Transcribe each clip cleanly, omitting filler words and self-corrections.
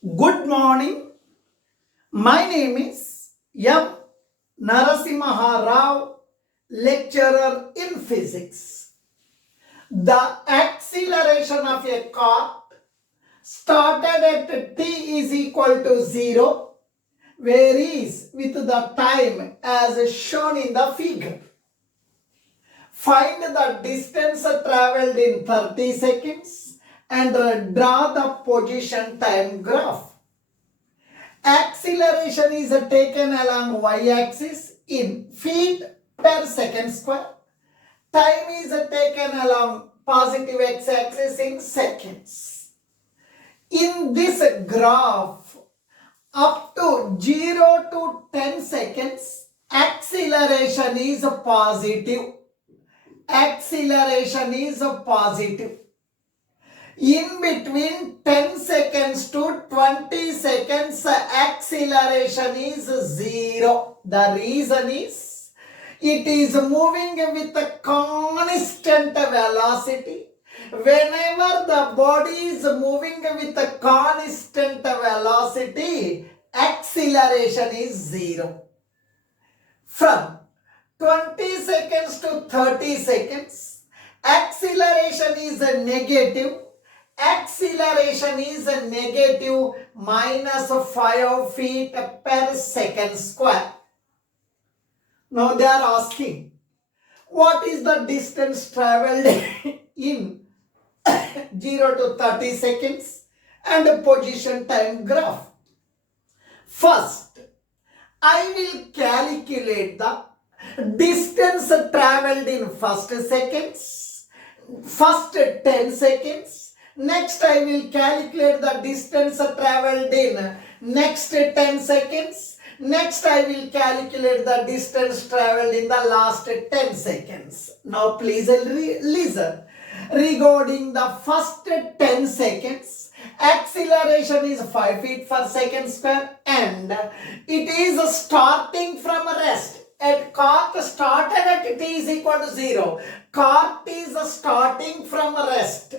Good morning. My name is M. Narasimha Rao, lecturer in physics. The acceleration of a car started at t is equal to 0, varies with the time as shown in the figure. Find the distance traveled in 30 seconds and draw the position time graph. Acceleration is taken along y-axis in feet per second square. Time is taken along positive x-axis in seconds. In this graph, up to 0 to 10 seconds, acceleration is positive. Acceleration is positive. In between 10 seconds to 20 seconds, acceleration is 0. The reason is, it is moving with a constant velocity. Whenever the body is moving with a constant velocity, acceleration is 0. From 20 seconds to 30 seconds, acceleration is negative. Acceleration is negative minus 5 feet per second square. Now they are asking, what is the distance traveled in 0 to 30 seconds and position time graph? First, I will calculate the distance traveled in first 10 seconds. Next, I will calculate the distance traveled in next 10 seconds. Next, I will calculate the distance traveled in the last 10 seconds. Now, please listen. Regarding the first 10 seconds, acceleration is 5 feet per second square and it is starting from rest. At cart started at t is equal to 0. Cart is starting from rest.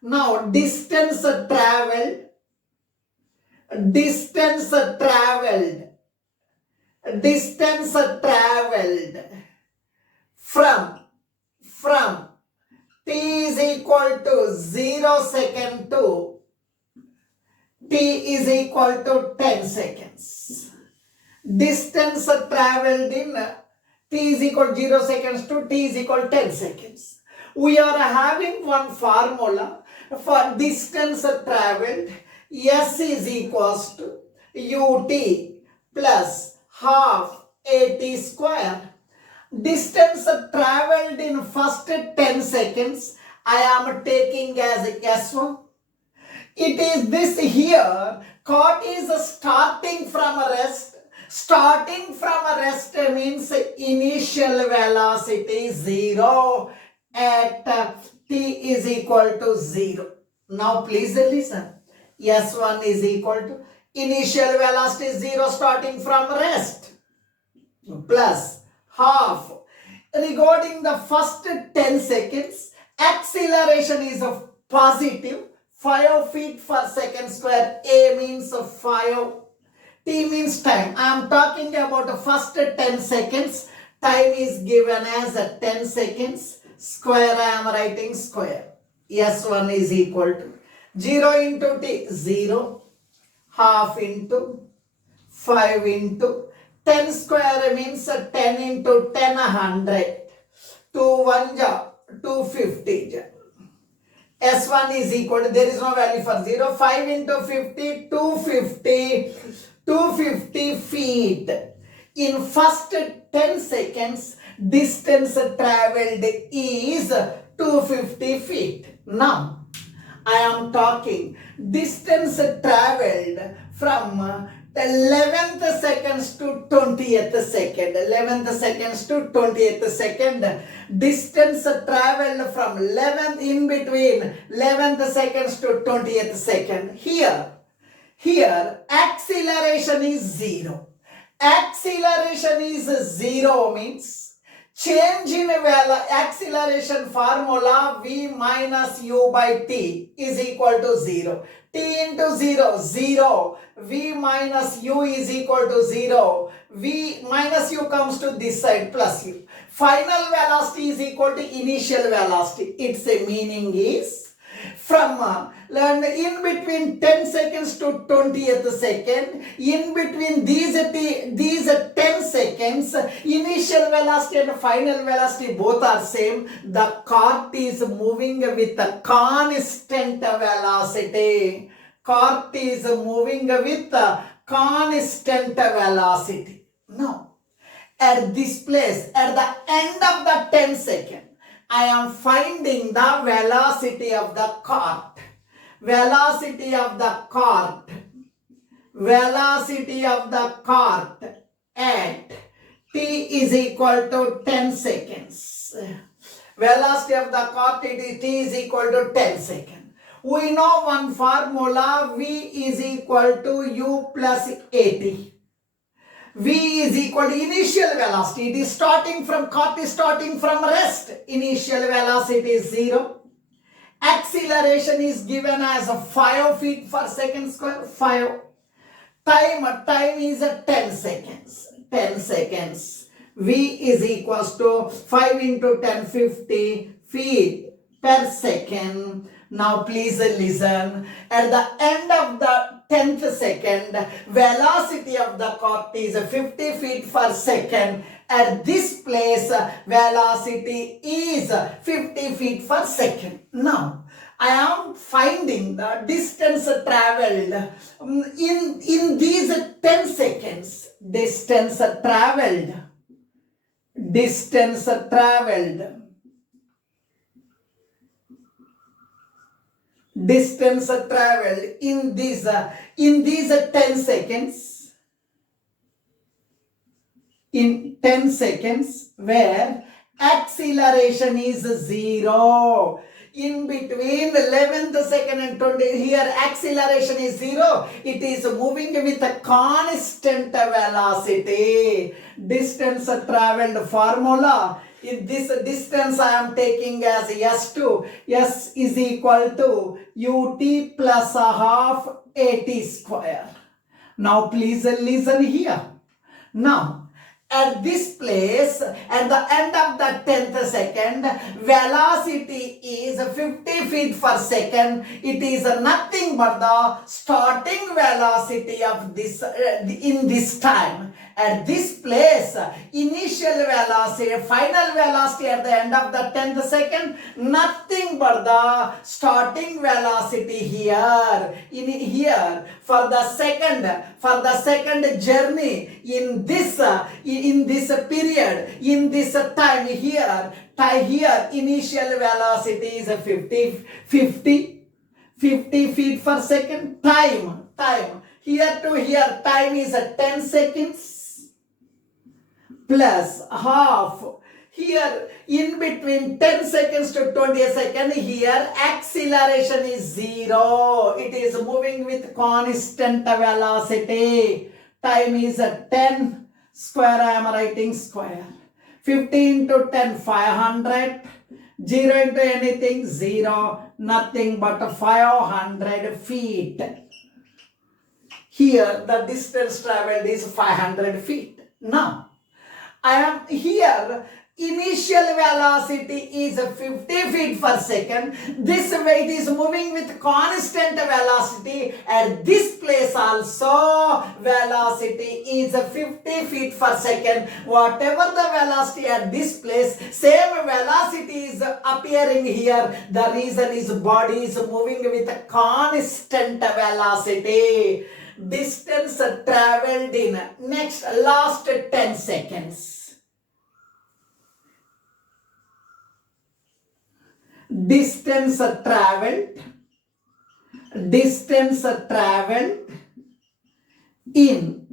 Now, distance traveled from t is equal to 0 second to t is equal to 10 seconds. Distance traveled in t is equal to 0 seconds to t is equal to 10 seconds. We are having one formula for distance traveled. S is equals to ut plus half at square. Distance traveled in first 10 seconds, I am taking as S1. It is this here, cot is starting from a rest. Starting from a rest means initial velocity 0 at t is equal to 0. Now please listen. S1 is equal to initial velocity 0 starting from rest plus half. Regarding the first 10 seconds, acceleration is of positive 5 feet per second square. A means 5. T means time. I am talking about the first 10 seconds. Time is given as 10 seconds. Square, I am writing square. S1 is equal to 0 into t, 0. Half into 5 into 10 square means 10 into 10, 100. 2 1 ja, 250 ja. S1 is equal to, there is no value for 0. 5 into 50, 250. 250 feet. In first 10 seconds, distance traveled is 250 feet. Now, I am talking distance traveled from 11th seconds to 20th second. 11th seconds to 20th second. Distance traveled from 11th in between 11th seconds to 20th second. Here, acceleration is 0. Acceleration is 0 means change in acceleration formula v minus u by t is equal to 0. T t into 0, 0. V minus u is equal to 0. V minus u comes to this side plus u. Final velocity is equal to initial velocity. Its meaning is from in between 10 seconds to 20th second, in between these 10 seconds, initial velocity and final velocity both are same. The cart is moving with a constant velocity. Cart is moving with a constant velocity. Now, at this place, at the end of the 10 second, I am finding the velocity of the cart. Velocity of the cart. Velocity of the cart at t is equal to 10 seconds. Velocity of the cart at t is equal to 10 seconds. We know one formula, V is equal to u plus at. V is equal to initial velocity. It is starting from, cart is starting from rest. Initial velocity is 0. Acceleration is given as 5 feet per second square. 5. Time is 10 seconds. 10 seconds. V is equals to 5 into 10, 50 feet per second. Now please listen. At the end of the 10th second, velocity of the cart is 50 feet per second. At this place, velocity is 50 feet per second. Now, I am finding the distance traveled in these 10 seconds. Distance traveled in these 10 seconds, in 10 seconds, where acceleration is 0. In between 11th second and 20, here acceleration is 0. It is moving with a constant velocity. Distance traveled formula. In this distance I am taking as S2. S is equal to ut plus a half at square. Now please listen here. Now, at this place, at the end of the 10th second, velocity is 50 feet per second. It is nothing but the starting velocity of this in this time. At this place, initial velocity, final velocity at the end of the 10th second, nothing but the starting velocity here. In here, for the second journey in this period, in this time here, initial velocity is 50 feet per second. Time here to here, time is 10 seconds plus half. Here in between 10 seconds to 20 seconds, here acceleration is 0. It is moving with constant velocity. Time is 10 square. I am writing square. 50 into 10, 500. 0 into anything, 0. Nothing but 500 feet. Here the distance traveled is 500 feet. Now, I am here, initial velocity is 50 feet per second. This weight is moving with constant velocity. At this place also, velocity is 50 feet per second. Whatever the velocity at this place, same velocity is appearing here. The reason is body is moving with a constant velocity. Distance traveled in last 10 seconds. Distance traveled in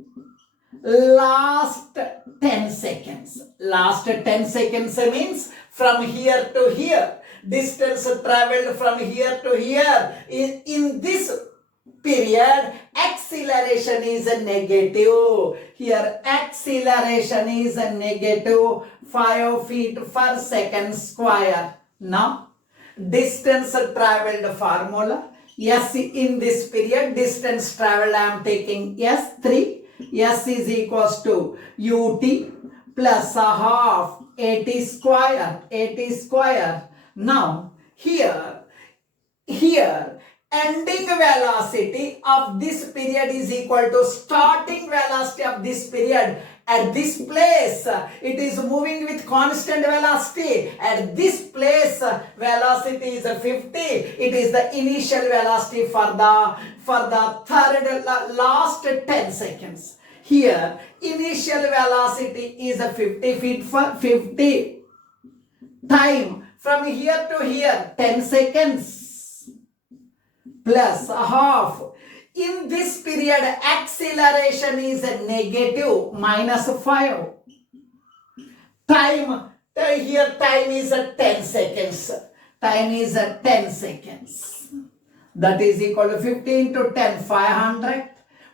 last 10 seconds. Last 10 seconds means from here to here. Distance traveled from here to here. In this period, acceleration is negative. Here acceleration is negative 5 feet per second square. Now, distance traveled formula, S in this period, distance traveled, I am taking S3. S is equals to UT plus a half AT square, AT square. Now, here ending velocity of this period is equal to starting velocity of this period. At this place it is moving with constant velocity. At this place velocity is 50. It is the initial velocity for the last 10 seconds. Here initial velocity is 50 feet for 50. Time from here to here 10 seconds plus a half. In this period, acceleration is negative -5. Time, here time is 10 seconds. Time is 10 seconds. That is equal to 50 into 10, 500.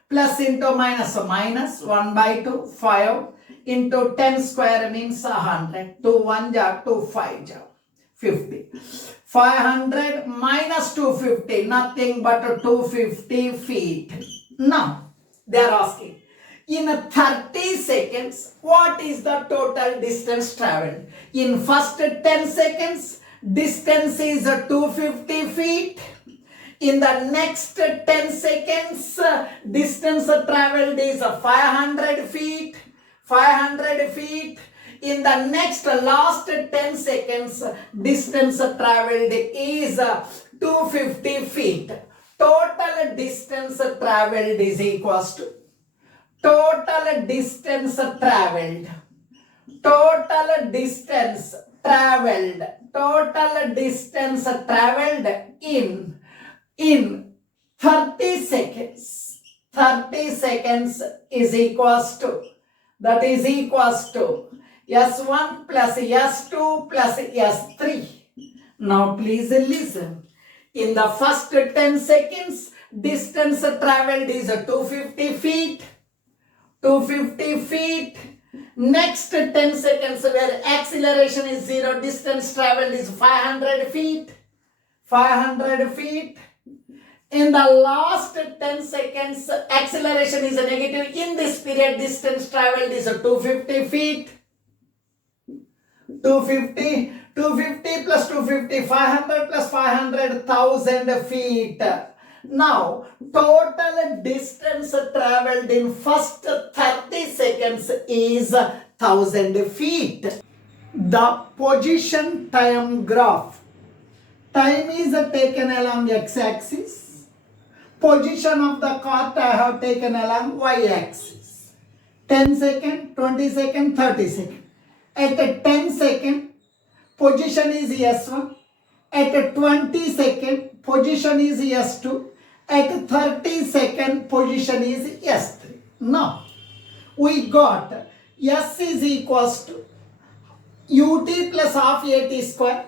Plus into minus, 1/2, 5. Into 10 square means 100. 2 1 ja, 2 5 ja, 50. 500 minus 250, nothing but 250 feet. Now, they are asking, in 30 seconds, what is the total distance traveled? In first 10 seconds, distance is 250 feet. In the next 10 seconds, distance traveled is 500 feet. 500 feet. In the next last 10 seconds, distance traveled is 250 feet. Total distance traveled is equals to total distance traveled. Total distance traveled. Total distance traveled in 30 seconds. 30 seconds is equals to, that is equals to S1 plus S2 plus S3. Now please listen. In the first 10 seconds, distance traveled is 250 feet. 250 feet. Next 10 seconds where acceleration is 0, distance traveled is 500 feet. 500 feet. In the last 10 seconds, acceleration is negative. In this period, distance traveled is 250 feet. 250 plus 250, 500 plus 500, 1000 feet. Now, total distance traveled in first 30 seconds is 1000 feet. The position time graph. Time is taken along x-axis. Position of the cart I have taken along y-axis. 10 second, 20 second, 30 second. At 10 second, position is S1. At 20 second, position is S2. At 30 second, position is S3. Now, we got S is equals to ut plus half at square.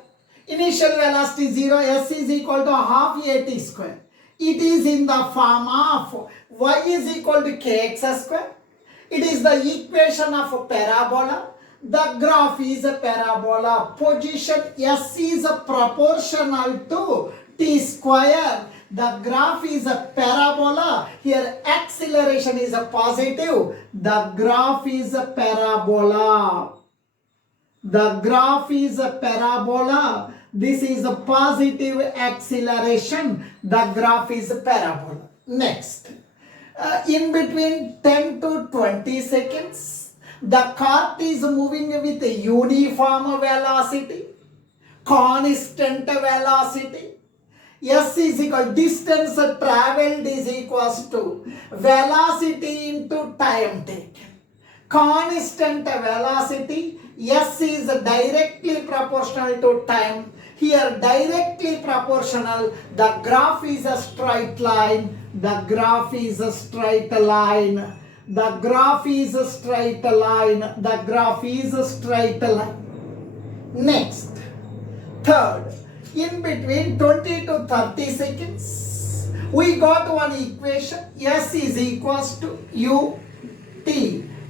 Initial velocity 0, S is equal to half at square. It is in the form of y is equal to kx square. It is the equation of a parabola. The graph is a parabola. Position S is proportional to t square. The graph is a parabola. Here acceleration is a positive. The graph is a parabola. The graph is a parabola. This is a positive acceleration. The graph is a parabola. Next. In between 10 to 20 seconds, the cart is moving with a uniform velocity, constant velocity. S is equal, distance traveled is equals to velocity into time taken. Constant velocity, S is directly proportional to time. Here directly proportional, the graph is a straight line. The graph is a straight line. The graph is a straight line. The graph is a straight line. Next, third, in between 20 to 30 seconds, we got one equation. S is equals to ut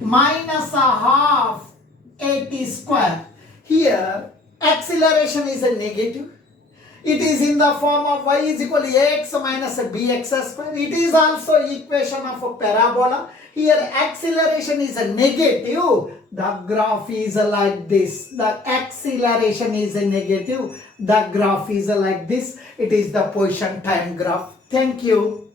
minus a half at square. Here, acceleration is a negative. It is in the form of y is equal to ax minus bx square. It is also equation of a parabola. Here acceleration is a negative. The graph is like this. The acceleration is a negative. The graph is like this. It is the position time graph. Thank you.